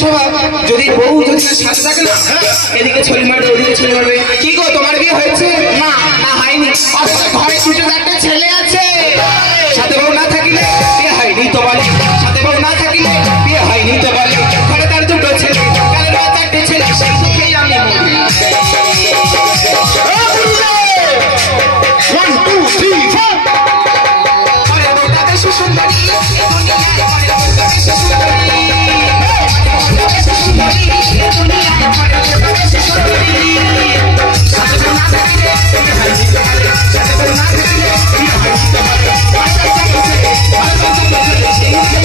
স্বভাব, যদি বউ যদি সাথে থাকে না, এদিকে ছড়ি মারবে ওদিকে ছড়ি মারবে। কি গো তোমার বিয়ে হয়েছে? না না হয়নি। ঘরে দুটো চারটে ছেলে আছে, সাথে বউ না থাকিলে বিয়ে হয়নি তো বলে, সাথে বউ না থাকিলে বিয়ে হয়নি তো বলে। ঘরে তার দুটো ছেলে, কালে না চারটে ছেলে, সেই দুঃখেই আমি মরি। 1 2 3 4 পরে বউটা বেশি সুন্দরী, দুনিয়ায় পরে বউটা বেশি সুন্দরী, দুনিয়ায় পরে বউটা বেশি সুন্দরী। সাথে বউ না থাকিলে বিয়ে হয়নি তো বলে, সাথে বউ না থাকিলে বিয়ে হয়নি তো বলে। ঘরে তার দুটো ছেলে, ঘরে তার দুটো ছেলে, সেই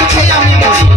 দুঃখেই আমি মরি।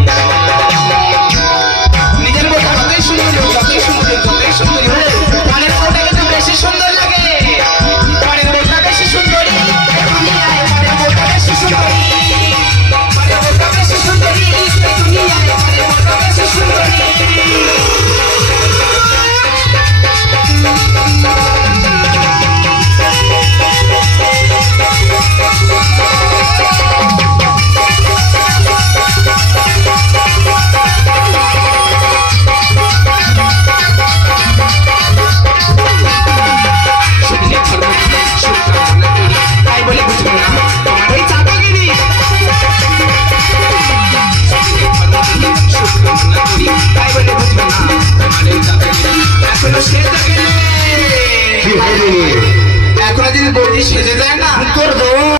এখনো যদি বৌদি সেজে যায় না,